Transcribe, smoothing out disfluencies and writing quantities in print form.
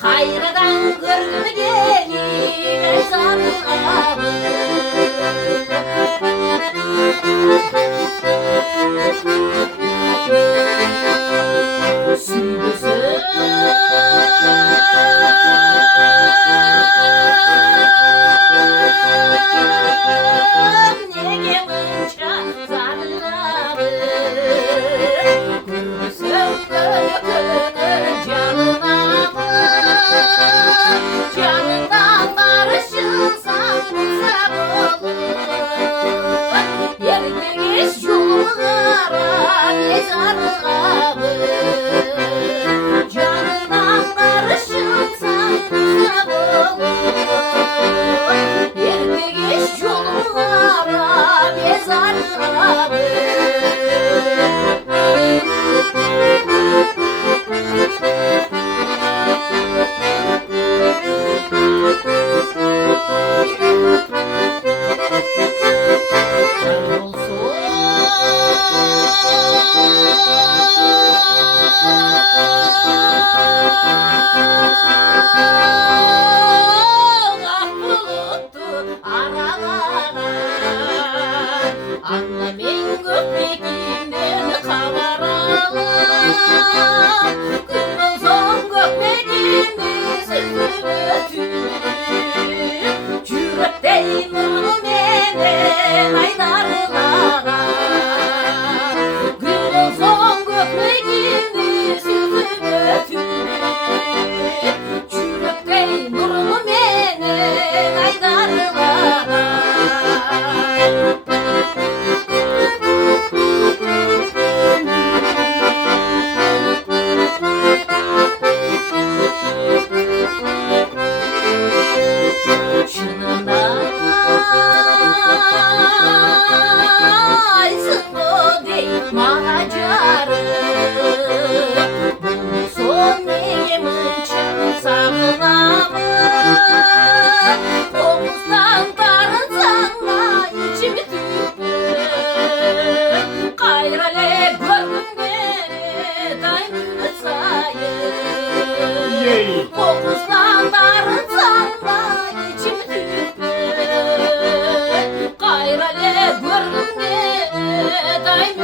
Hayradan görgüm gelir zarabı. Nege mınça zarabı. Gürbüzüm canından barışılsam uzak olur. Yerine geç yollara mezarlığa. Canından barışılsam uzak olur. Yerine geç yollara mezarlığa. Annemin gökmekinden kabar alan kırmızı gökmekimi sözüme tüy yürekteyim onu menen aydarlara kırmızı gökmekimi sözüme tüy yürekteyim onu menen aydarlara. Aysın o değil macarı. Bu son neyimin için sağlamı. Omuzdan darınsan da içimi tüktü. Kayrale görgümde daim sayı. Omuzdan darınsan da içimi tüktü. Kayrale görgümde daim